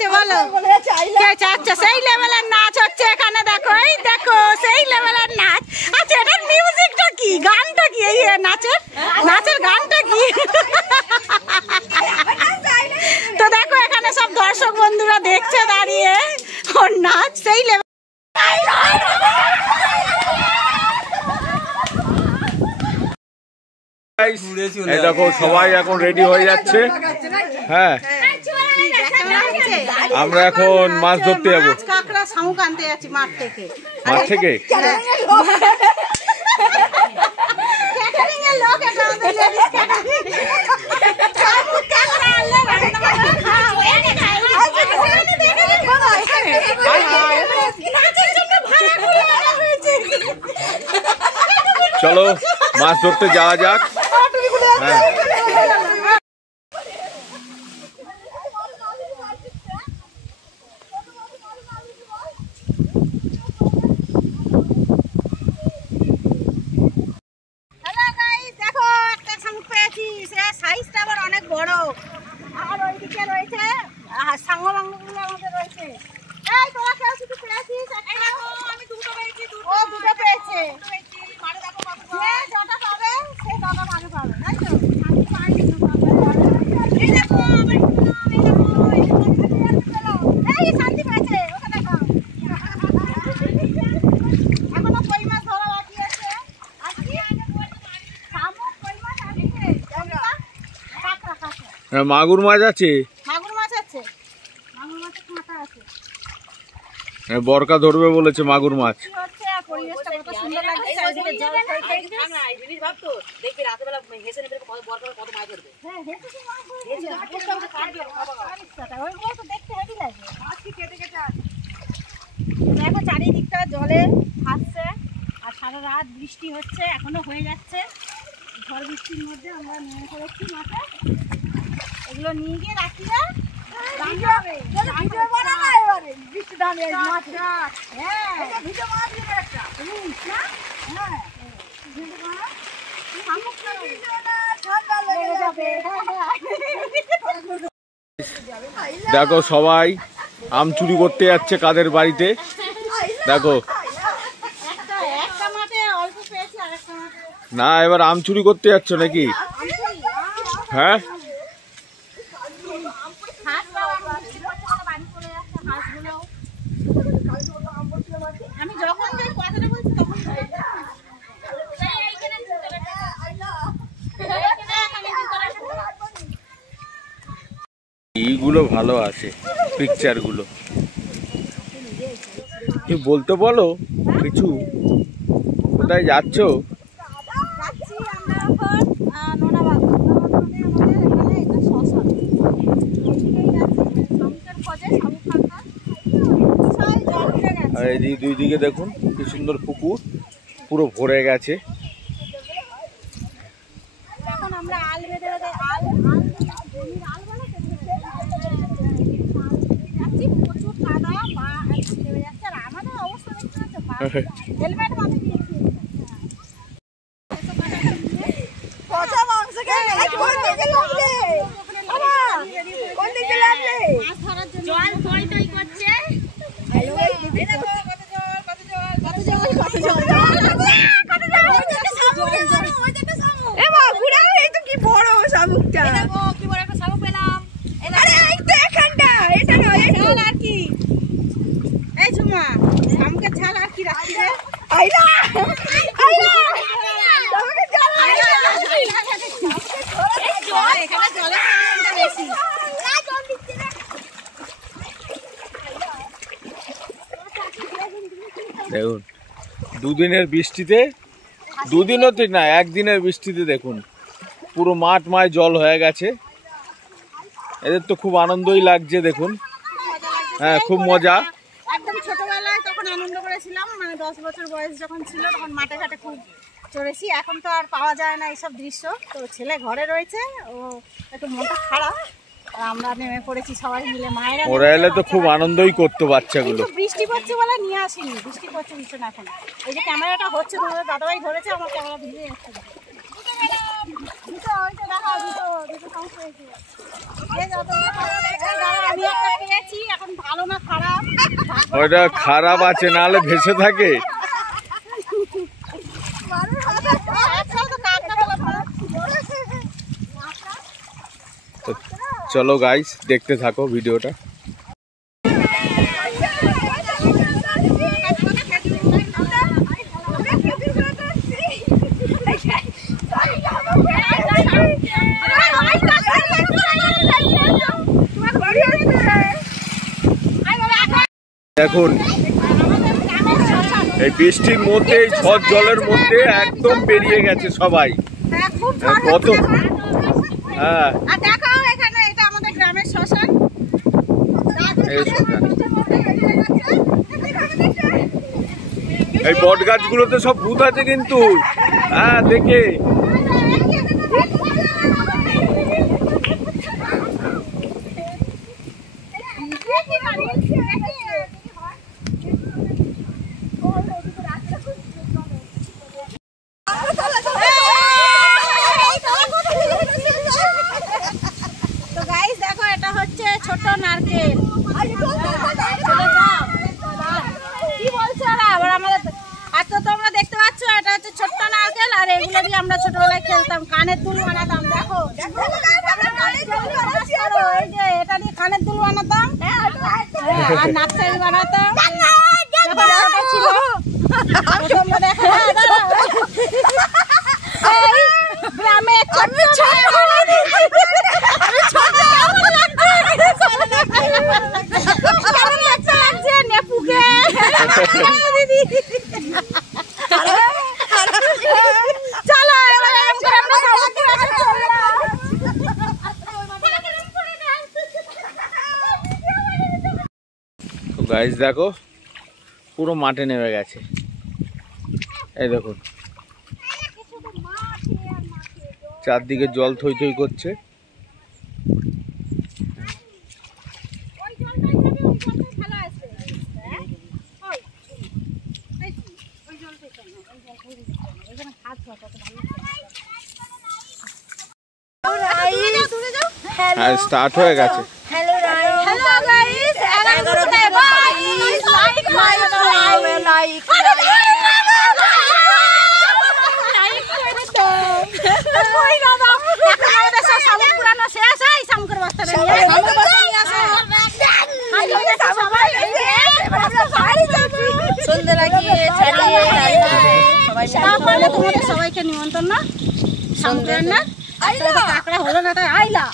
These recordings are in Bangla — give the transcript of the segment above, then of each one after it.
চাচ্ছে বলো? কে চাচ্ছে? সেই লেভেলের নাচ হচ্ছে এখানে, দেখো এই দেখো সেই লেভেলের নাচ। আচ্ছা এটার মিউজিকটা কি, গানটা কি, এই নাচের গানটা কি? তো দেখো এখানে সব দর্শক বন্ধুরা দেখছে দাঁড়িয়ে ওর নাচ, সেই লেভেল। দেখো সবাই এখন রেডি হয়ে যাচ্ছে। হ্যাঁ আমরা এখন মাছ ধরতে যাবো। কাঁকড়া শামুক আনতে যাচ্ছি মাঠ থেকে। মাঠ থেকে চলো মাছ ধরতে যাওয়া যাক। হ্যাঁ মাগুর মাছ আছে, বরকা ধরবে বলেছে মাগুর মাছ। দেখো চারিদিকটা জলে ভাসছে আর সারা রাত বৃষ্টি হচ্ছে, এখনো হয়ে যাচ্ছে। ঝড় বৃষ্টির মধ্যে আমরা নেমে পড়েছি মাঠে। এগুলো নিয়ে গিয়ে রাখলে দেখো সবাই আম চুরি করতে যাচ্ছে কাদের বাড়িতে। দেখো না এবার আম চুরি করতে যাচ্ছ নাকি? হ্যাঁ এইগুলো ভালো আছে পিকচার গুলো, কি বলতে বলো কিছু? কোথায় যাচ্ছ? আর এই দুই দিকে দেখুন কি সুন্দর পুকুর, পুরো ভরে গেছে। দেখুন দুদিনের বৃষ্টিতে, দুদিনও তো না একদিনের বৃষ্টিতে দেখুন পুরো মাঠ মায় জল হয়ে গেছে। এদের তো খুব আনন্দই লাগছে দেখুন। হ্যাঁ খুব মজা। একদম ছোটবেলায় তখন আনন্দ করেছিলাম, মানে 10 বছর বয়স যখন ছিল তখন মাঠে ঘাটে খুব চড়েছি। এখন তো আর পাওয়া যায় না এইসব দৃশ্য। তো ছেলে ঘরে রয়েছে, ও একটু মনটা খারাপ, আর আমরা নেমে পড়েছি সবাই মিলে। মায়েরা ওরা এলে তো খুব আনন্দই করতো বাচ্চাগুলো। বৃষ্টি পড়ছে বলে নিয়ে আসিনি, বৃষ্টি পড়ছে ভীষণ এখন। এই যে ক্যামেরাটা হচ্ছে তোমাদের দাদাভাই ধরেছে, আমার ক্যামেরা ভিজে যাচ্ছে। দুটো সমস্যা হয়েছে। আমি একটা গেছি, এখন ভালো না খারাপ? ওটা খারাপ আছে, নাহলে ভেসে থাকে। তো চলো গাইস, দেখতে থাকো ভিডিওটা। দেখুন এই বৃষ্টির মধ্যে, এই ঝড় জলের মধ্যে একদম বেরিয়ে গেছে সবাই। কত হ্যাঁ, দেখাও এখানে, এটা আমাদের গ্রামের শ্মশান। এই বট গাছগুলোতে সব ভূত আছে কিন্তু, হ্যাঁ দেখে। তো গাইস দেখো, এটা হচ্ছে ছোট নারকেল। কি বলছো ওরা আবার আমাদের? আর তো তোমরা দেখতে পাচ্ছ, এটা হচ্ছে ছোট্ট নারকেল, আর এগুলো দিয়ে আমরা ছোটবেলায় খেলতাম, কানের দুল বানাতাম। দেখো এই যে এটা দিয়ে কানের দুল বানাতাম, আর নাকসাই বানাতাম যখন ছোট ছিল। তোমরা দেখো গ্রামে নেপুকে চলো গাইস দেখো, পুরো মাঠে নেমে গেছে। এই দেখুন চারদিকে জল থই থই করছে। হ্যাঁ, স্টার্ট হয়ে গেছে। হ্যালো গাইস, 11:22 লাইক সবাইকে নিমন্ত্রণ না সামগ্রান না কাকড়া হলো না, তাই আইলা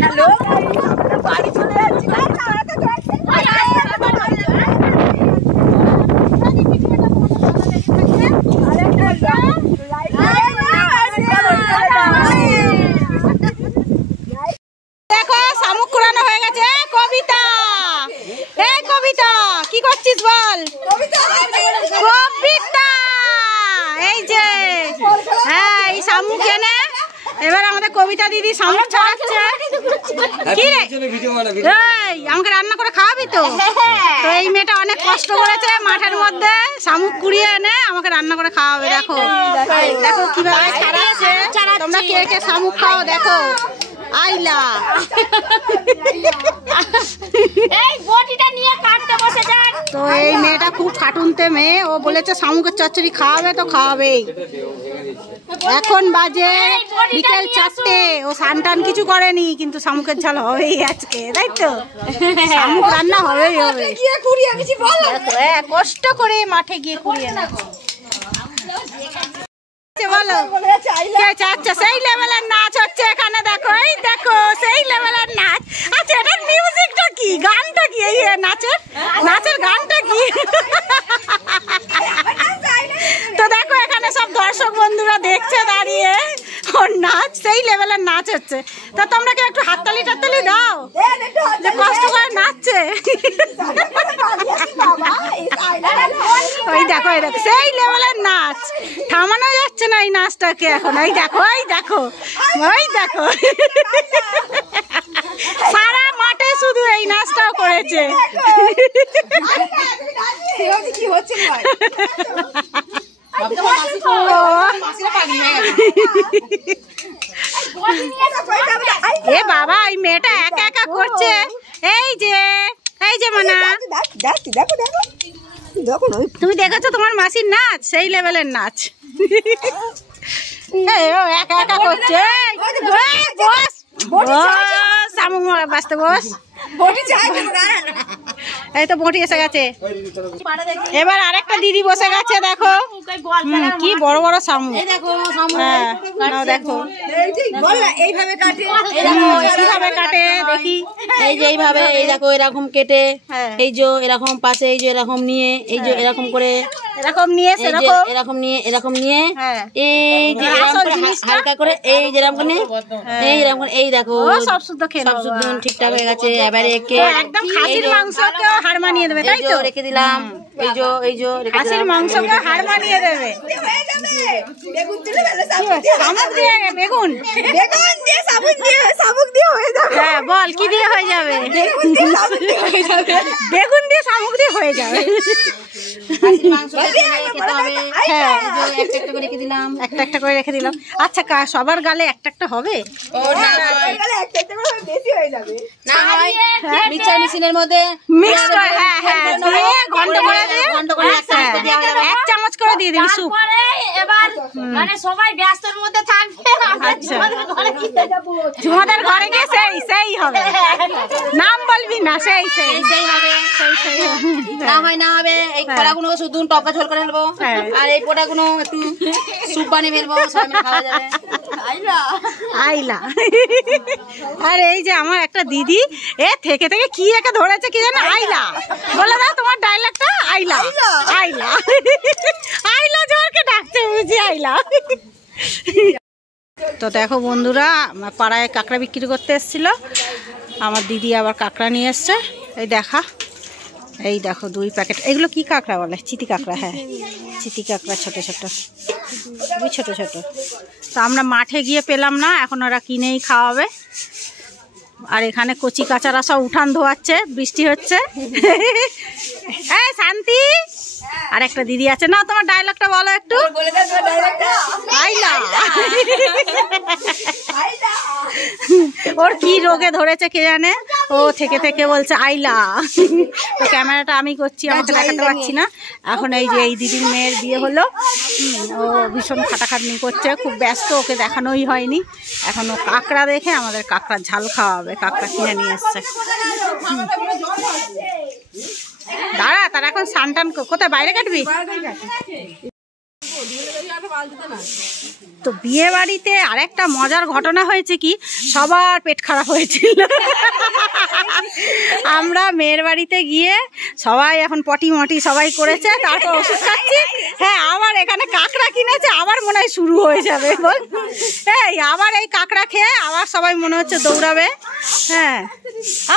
হ্যালো বাড়ি চলে যাচ্ছি। দেখো শামুক কুড়ানো হয়ে গেছে। কবিতা, এই কবিতা কি করছিস বল? কবিতা এই যে হ্যাঁ, এই শামুক এনে এবার আমাদের কবিতা দিদি শামুক ছাড়াচ্ছে। কি রে, আমাকে রান্না করে খাওয়াবি তো? তো এই মেয়েটা অনেক কষ্ট করেছে, মাঠের মধ্যে শামুক কুড়িয়ে এনে আমাকে রান্না করে খাওয়াবে। দেখো দেখো কিভাবে ছাড়াচ্ছে। তোমরা কে কে শামুক খাও দেখো। আইলা এই বটিটা নিয়ে কাটতে বসে তো এই মেয়েটা খুব খাটুনতে মেয়ে, ও বলেছে শামুকের চচ্চড়ি খাওয়াবে তো খাওয়াবেই। এখন বাজে বিকেল 4টে, ও স্নান টান কিছু করেনি, কিন্তু শামুকের ঝাল হবেই আজকে, তাই তো? শামুক রান্না হবেই হবে। কষ্ট করে মাঠে গিয়ে কুড়িয়ে না বলো, সেই লেভেলের নাচ হচ্ছে এখানে। দেখো, এই দেখো সেই লেভেলের নাচ। আচ্ছা, এটার মিউজিকটা কি, গানটা কি, এই নাচের গানটা কি? তো দেখো এখানে সব দর্শক বন্ধুরা দেখছে দাঁড়িয়ে ওর নাচ, সেই লেভেলের নাচ হচ্ছে। তা তোমরা কি একটু হাততালি টাততালি দাও, যে কষ্ট করে নাচছে। ওই দেখো, এই দেখো সেই লেভেলের নাচ, থামানো যাচ্ছে না এই নাচটাকে এখন। এই দেখো, এই দেখো, ওই দেখো, সারা মাঠে শুধু এই নাচটাও করেছে। এ বাবা, এই মেয়েটা একা একা করছে। এই যে মানা, তুমি দেখেছো তোমার মাসির নাচ, সেই লেভেলের নাচ। একা একা করছে। শামুক বাঁচতে বস, এই তো বটি এসে গেছে। এবার আরেকটা দিদি বসে গেছে, দেখো কি বড় বড় শামুক। দেখো এইভাবে কাটে, দেখি এই যে এইভাবে, এই দেখো এরকম কেটে, এই যে এরকম পাশে, এই যে এরকম নিয়ে, এই যে এরকম করে, এরকম নিয়ে এরকম নিয়ে এই যে হালকা করে, এই যেরকম করে, এই এরকম করে, এই দেখো সব শুদ্ধ ঠিকঠাক হয়ে গেছে। এবারে একদম খাসির মাংসকে হাড় মানিয়ে দেবে, তাই তো? রেখে দিলাম, এই যে খাসির মাংসকে হাড় মানিয়ে দেবে। বেগুন দিয়ে শামুক দিয়ে হয়ে যাবে। হ্যাঁ বল, কি দিয়ে হয়ে যাবে? বেগুন দিয়ে শামুক দিয়ে হয়ে যাবে। একটা একটা করে রেখে দিলাম। আচ্ছা, সবার গালে একটা একটা হবে? মিক্সার মেশিনের মধ্যে এক চামচ করে দিয়ে দিবি সুপ। এবার মানে সবাই ব্যস্তর মধ্যে থাকবে। ঝুমাদের ঘরে গিয়ে সেই হবে, নাম বলবি না, সেই হবে। না হবে এই কলাগুলো শুধু টকা ঝোল করে ফেলবো, আর এই পোটাগুলো একটু স্যুপ বানিয়ে ফেলবো, সবাই মিলে খাওয়া যাবে। আইলা। আর এই যে আমার একটা দিদি, থেকে কি একে ধরেছে কি জানো, আইলা বলে দাও তোমার ডায়লগটা। আইলা আইলা আইলা, জোরকে ডাকছে বুঝি, আইলা। তো দেখো বন্ধুরা, পাড়ায় কাঁকড়া বিক্রি করতে এসেছিল আমার দিদি, আবার কাঁকড়া নিয়ে এসছে। এই দেখো 2 প্যাকেট। এগুলো কি কাঁকড়া বলে? চিতি কাঁকড়া। হ্যাঁ, চিতি কাঁকড়া, ছোট ছোট, খুবই ছোট ছোট। তো আমরা মাঠে গিয়ে পেলাম না, এখন ওরা কিনেই খাওয়াবে। আর এখানে কচি কাচারা সব উঠান ধোয়াচ্ছে, বৃষ্টি হচ্ছে। এই শান্তি, আর একটা দিদি আছে না, তোমার ডায়লগটা বলো একটু। আইলা। ওর কি রোগে ধরেছে কে জানে, ও থেকে বলছে আইলা। তো ক্যামেরাটা আমি করছি, আমাকে দেখাতে পারছি না। এখন এই যে এই দিদির মেয়ের বিয়ে হলো, ও ভীষণ খাটাখাটনি করছে, খুব ব্যস্ত, ওকে দেখানোই হয়নি। এখন ও কাঁকড়া দেখে আমাদের কাঁকড়ার ঝাল খাওয়াবে, কাঁকড়া কিনে নিয়ে এসছে। দাঁড়া, তারা এখন সানটান কোথায় বাইরে কাটবি? তো বিয়ে বাড়িতে আরেকটা মজার ঘটনা হয়েছে কি, সবার পেট খারাপ হয়েছিল। আমরা মেয়ের বাড়িতে গিয়ে সবাই এখন পটি মটি সবাই করেছে, তারপর ওষুধ খাচ্ছি। হ্যাঁ, আবার এখানে কাঁকড়া কিনেছে, আবার মনে হয় শুরু হয়ে যাবে। এই আবার এই কাঁকড়া খেয়ে আবার সবাই মনে হচ্ছে দৌড়াবে। হ্যাঁ,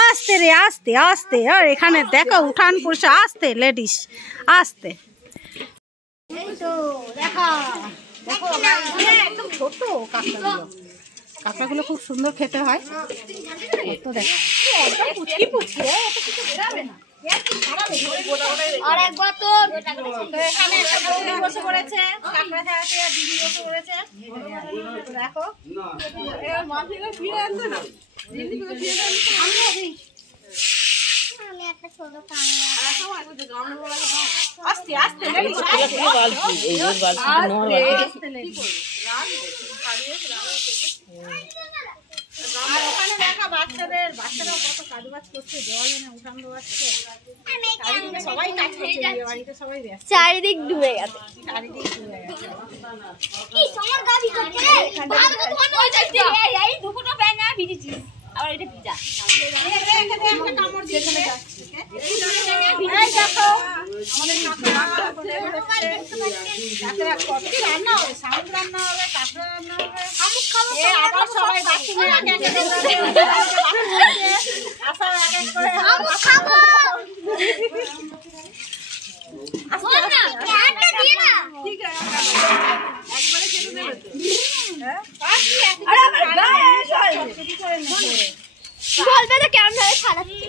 আস্তে রে, আস্তে আস্তে। আর এখানে দেখো উঠান পরিষ্কার, আস্তে লেডিস, আস্তে। একদম ছোট কাঁকড়াগুলো খুব সুন্দর খেতে হয়। তো দেখো আরেকবার তো এখানে একটা দিদি বসে পড়েছে, কাঁকড়া খাওয়াতে, আর দিদি বসে পড়েছে। দেখো আস্তে আস্তে আর ওখানে দেখা বাচ্চারাও কত কাজবাজ করছে, জল এনে উঠান দেওয়াচ্ছে, চারিদিকে সবাই কাজ করছে, বিয়ে বাড়িতে সবাই ব্যস্ত, চারিদিক ডুবে গেছে। চারিদিকে চলে গেছে। কি সমর গাবি করতে ভালো তো তোমার ওই যাচ্ছে এই দুপুরটা ব্যাঙা ভিজেছি আবার এটা ভিজা একটা কামড় দিয়ে চলে যাচ্ছে। এই দেখো আমাদের কাকড়া কত রান্না হবে, শামুক রান্না হবে, কাঁকড়া রান্না হবে, শামুক খাবো আবার সবাই বাথরুমে একে একে আসা এক এক করে শামুক খাবো। বল না প্যানটা দিয়ে না ঠিক আছে একবারে খেতে দেবে তো। হ্যাঁ আরে আমার গায়ে চুরি করে নিচ্ছে। বলবে তো কেমন ভাবে ছাড়াচ্ছে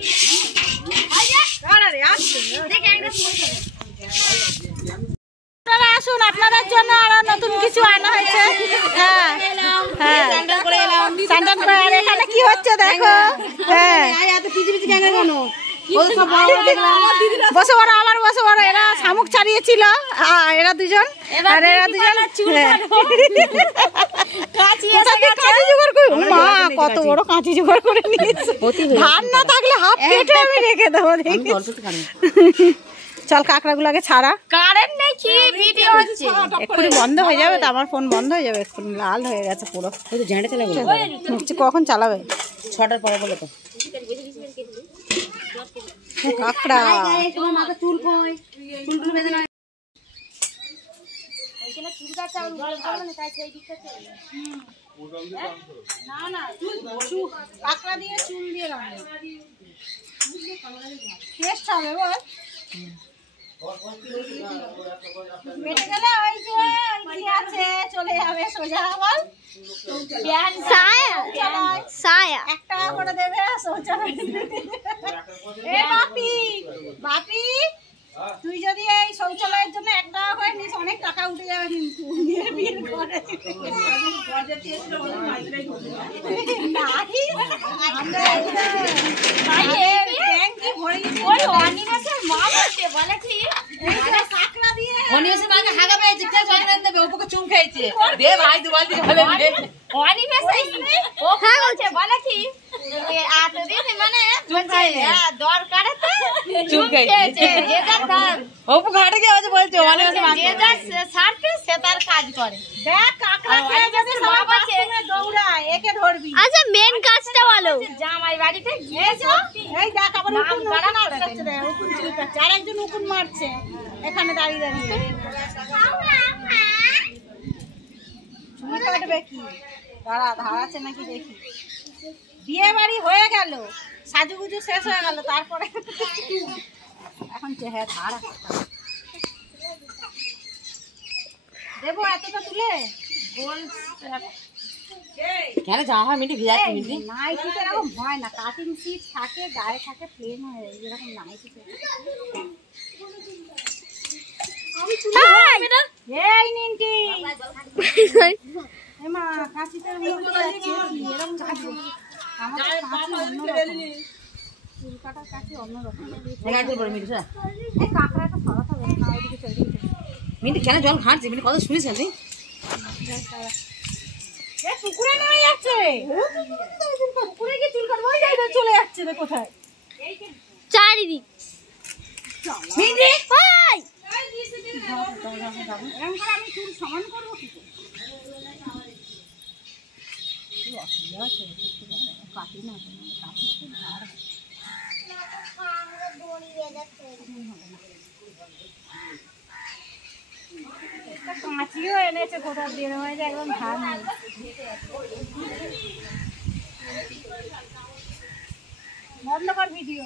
আরে আসছে দেখ একটা ফোন করে আপনারা আসুন, আপনাদের জন্য আরো নতুন কিছু আনা হয়েছে। হ্যাঁ হ্যাঁ স্যান্ডেল করে এলাম স্যান্ডেল করে আর এখানে কি হচ্ছে দেখো। হ্যাঁ এত পিজি পিজি কেন কেন ও সব বড় বড় দেখলাম বসে বড় আবার বসে বড়, এরা শামুক ছাড়িয়েছিল এরা দুজন, আর এরা দুজন কোথা থেকে কাঁচি জোগাড় করে, মা কত বড় কাঁচি জোগাড় করে নিয়েছে। ধান না থাকলে হাফ কেটে আমি রেখে দেবো দেখি। চল কাঁকড়াগুলোকে ছাড়া, কারেন্ট নেই কি ভিডিও হচ্ছে এক্ষুনি বন্ধ হয়ে যাবে তো, আমার ফোন বন্ধ হয়ে যাবে এক্ষুনি, লাল হয়ে গেছে পুরো। ওই তো ঝাঁটা চালা বলে কখন চালাবে? 6টার পরে বলে তো কাঁকড়া তোমার মাথা চুল কই চুল টুল বেঁধে না না না চুল কাঁকড়া দিয়ে চুল দিয়ে রান্না টেস্ট হবে বল। বেটে গেলে ওই যে কি আছে চলে যাবে সোজা বল। সায়া সায়া একটা করে দেবে শৌচালয়। এ বাপি বাপি তুই যদি এই শৌচালয়ের জন্য 1 টাকা করে নিস অনেক টাকা উঠে যাবে কিন্তু বিল করে। কাঁকড়া দিয়ে অনিমেষে মাকে হাগা পেয়ে জিজ্ঞাসা করে না দেবে ওপকে চুম খাইছে দে ভাই দু বালতি বলে দে অনিমেষে ও হ্যাঁ বলছে বলে কি এতদিন মানে বলছে দরকারে তো চুম খাইছে যে যা তার ওপু ঘাটে গিয়ে আছে বলছে অনিমেষে মাকে যে যা সারতে সে তার কাজ করে। দেখ কাঁকড়া খেয়ে যদি সবাই বাথরুমে দৌড়ায় একে ধরবি। আচ্ছা মেন কাজটা বলো জামাই বাড়িতে গিয়েছো এই দেখ আবার উকুন মারছে রে, উকুন চুলকাচ্ছে, আর একজন উকুন মারছে এখানে দাঁড়িয়ে দাঁড়িয়ে। চুল কাটবে কি, দাঁড়া ধারাচ্ছে নাকি দেখি। বিয়ে বাড়ি হয়ে গেল, সাজুগুজু শেষ হয়ে গেল, তারপরে এখন হ্যাঁ ধারা দেবো এতটা তুলে গোল কেন জামা মিটি ভিজাচ্ছি মিটি নাইটিতে এরকম হয় না, কাটিং সিট থাকে গায়ে থাকে প্লেন হয়ে যেরকম নাইটিতে। এই নিনটি এমা কাঁচিতে এরকম কাটবো আমাদের কাঁচি অন্যরকম, চুল কাটার কাঁচি অন্যরকম। এগারোটার পরে মিটি স্যার এই কাঁকড়াটা সরাতে হবে না, ওইদিকে চলে গেছে। মিটি কেন জল ঘাটছে মিটি কথা শুনিস না তুই এ পুকুরে নেমে যাচ্ছে, পুকুরে গিয়ে চুল কাটবো, ওই জায়গায় চলে যাচ্ছে রে কোথায়। চারিদিক মিনটি হাই এরকম করে আমি চুল সমান করবো কি করে? কি অসুবিধা আছে কাটি না কাটি খুব ধার। কাঁচিও এনেছে কোথা দিয়ে, একদম ধার নেই। বন্ধ কর ভিডিও।